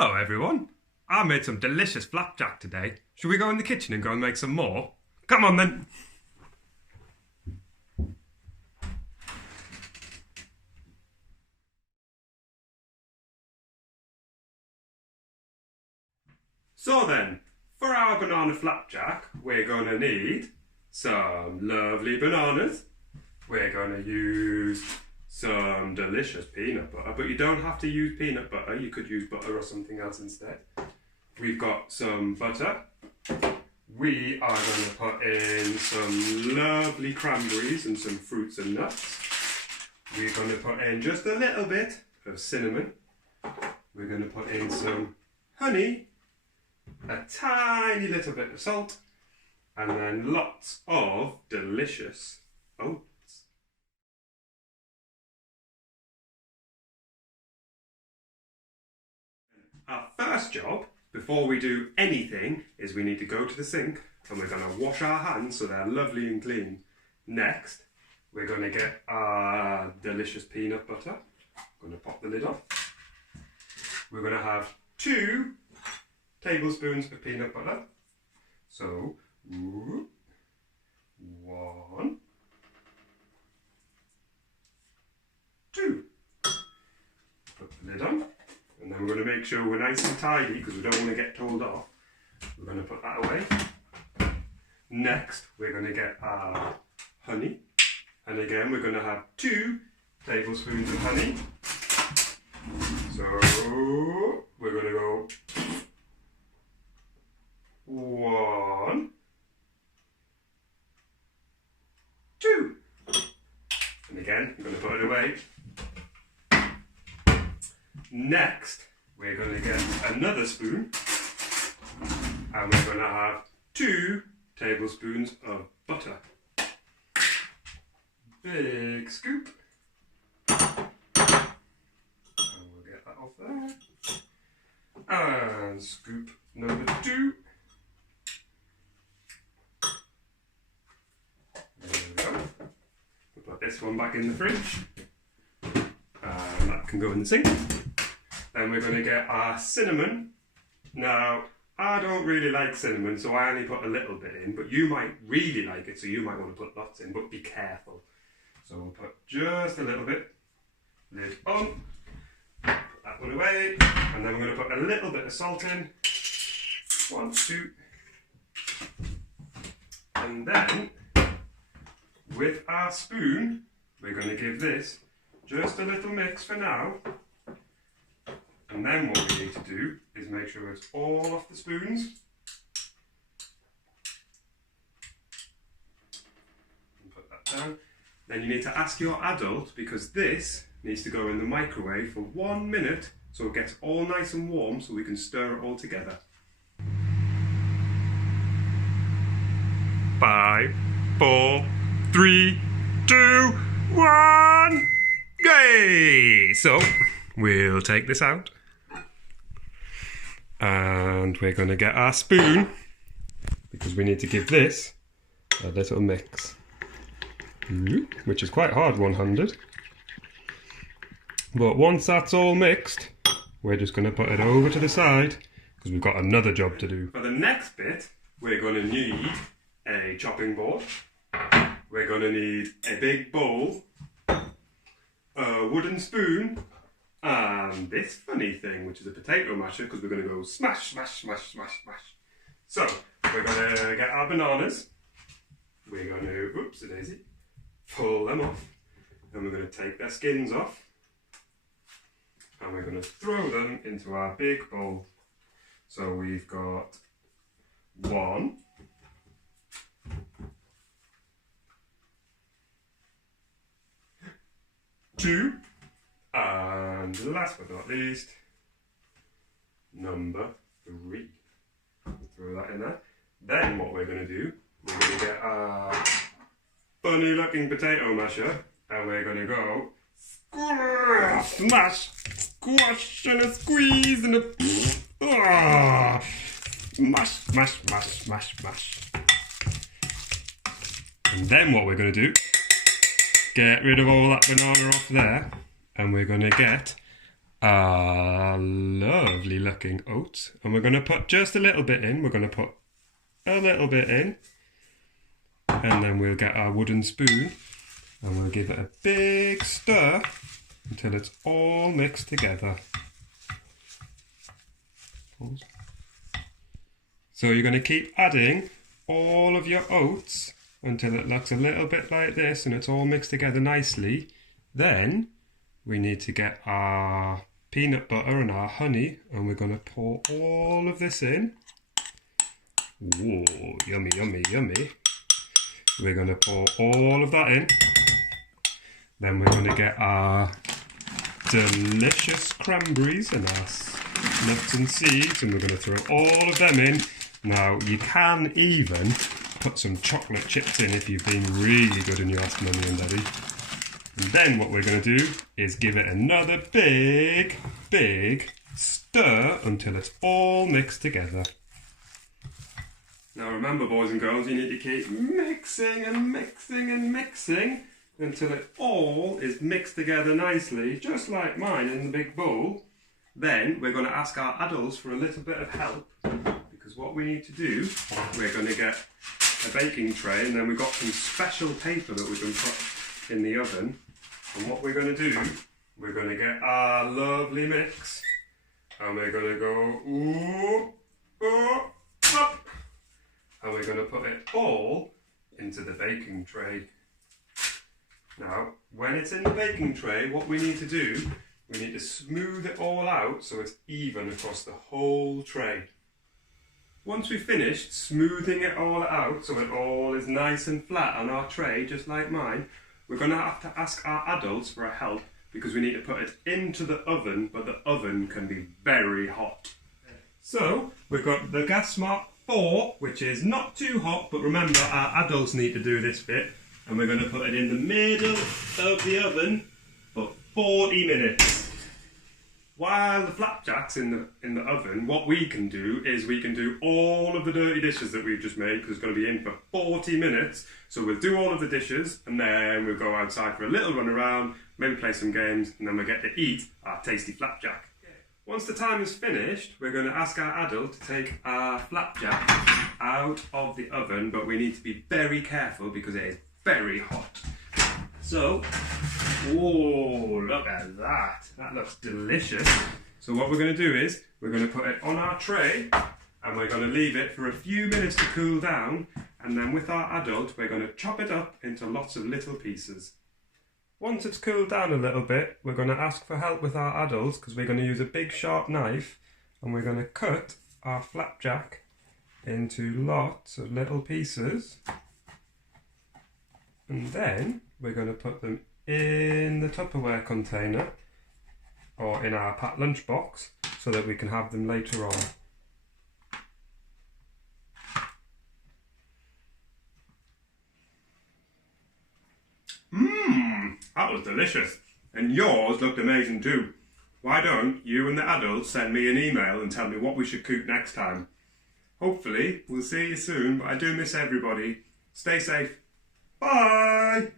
Hello everyone, I made some delicious flapjack today. Should we go in the kitchen and go and make some more? Come on then. So then, for our banana flapjack, we're going to need some lovely bananas. We're going to use some delicious peanut butter, but you don't have to use peanut butter, you could use butter or something else instead. We've got some butter. We are going to put in some lovely cranberries and some fruits and nuts. We're going to put in just a little bit of cinnamon. We're going to put in some honey, a tiny little bit of salt, and then lots of delicious oats. Our first job, before we do anything, is we need to go to the sink and we're going to wash our hands so they're lovely and clean. Next, we're going to get our delicious peanut butter. I'm going to pop the lid off. We're going to have 2 tablespoons of peanut butter. So, 1, 2. Put the lid on. And then we're going to make sure we're nice and tidy because we don't want to get told off. We're going to put that away. Next, we're going to get our honey. And again, we're going to have 2 tablespoons of honey. So, we're going to go 1, 2. And again, I'm going to put it away. Next, we're going to get another spoon and we're going to have 2 tablespoons of butter. Big scoop. And we'll get that off there. And scoop number 2. There we go. We'll put this one back in the fridge. And that can go in the sink. Then we're going to get our cinnamon. Now, I don't really like cinnamon, so I only put a little bit in, but you might really like it, so you might want to put lots in, but be careful. So we'll put just a little bit. Lid on. Put that one away. And then we're going to put a little bit of salt in. 1, 2. And then, with our spoon, we're going to give this just a little mix for now. And then what we need to do is make sure it's all off the spoons. And put that down. Then you need to ask your adult, because this needs to go in the microwave for 1 minute so it gets all nice and warm so we can stir it all together. 5, 4, 3, 2, 1. Yay! So we'll take this out. And we're going to get our spoon because we need to give this a little mix, which is quite hard one-handed. But once that's all mixed, we're just going to put it over to the side because we've got another job to do. For the next bit, we're going to need a chopping board. We're going to need a big bowl, a wooden spoon, and this funny thing, which is a potato masher, because we're going to go smash, smash, smash, smash, smash. So, we're going to get our bananas. We're going to, whoopsie-daisy, pull them off. And we're going to take their skins off. And we're going to throw them into our big bowl. So we've got 1, 2, and last but not least, number 3. Throw that in there. Then what we're going to do, we're going to get our funny looking potato masher and we're going to go smash, squash and a squeeze and a mash, mash, mash, mash, mash. And then what we're going to do, get rid of all that banana off there and we're going to get our lovely looking oats, and we're going to put just a little bit in. We're going to put a little bit in, and then we'll get our wooden spoon and we'll give it a big stir until it's all mixed together. Pause. So you're going to keep adding all of your oats until it looks a little bit like this and it's all mixed together nicely. Then we need to get our peanut butter and our honey, and we're going to pour all of this in. Whoa, yummy, yummy, yummy. We're going to pour all of that in. Then we're going to get our delicious cranberries and our nuts and seeds, and we're going to throw all of them in. Now, you can even put some chocolate chips in if you've been really good and you ask Mummy and Daddy. And then what we're going to do is give it another big, big stir until it's all mixed together. Now remember, boys and girls, you need to keep mixing and mixing and mixing until it all is mixed together nicely, just like mine in the big bowl. Then we're going to ask our adults for a little bit of help, because what we need to do, we're going to get a baking tray, and then we've got some special paper that we can put in the oven. And what we're going to do, we're going to get our lovely mix, and we're going to go ooh, ooh, up, and we're going to put it all into the baking tray. Now, when it's in the baking tray, what we need to do, we need to smooth it all out so it's even across the whole tray. Once we've finished smoothing it all out so it all is nice and flat on our tray, just like mine, we're going to have to ask our adults for help, because we need to put it into the oven, but the oven can be very hot. So, we've got the gas smart 4, which is not too hot, but remember, our adults need to do this bit, and we're going to put it in the middle of the oven for 40 minutes. While the flapjacks in the oven, what we can do is we can do all of the dirty dishes that we've just made, because it's going to be in for 40 minutes. So we'll do all of the dishes, and then we'll go outside for a little run around, maybe play some games, and then we'll get to eat our tasty flapjack. Once the time is finished, we're going to ask our adult to take our flapjack out of the oven, but we need to be very careful because it is very hot. So, whoa, look at that. That looks delicious. So what we're going to do is, we're going to put it on our tray, and we're going to leave it for a few minutes to cool down, and then with our adult, we're going to chop it up into lots of little pieces. Once it's cooled down a little bit, we're going to ask for help with our adults, because we're going to use a big sharp knife, and we're going to cut our flapjack into lots of little pieces. And then we're going to put them in the Tupperware container or in our packed lunchbox so that we can have them later on. That was delicious. And yours looked amazing too. Why don't you and the adults send me an email and tell me what we should cook next time? Hopefully, we'll see you soon, but I do miss everybody. Stay safe. Bye!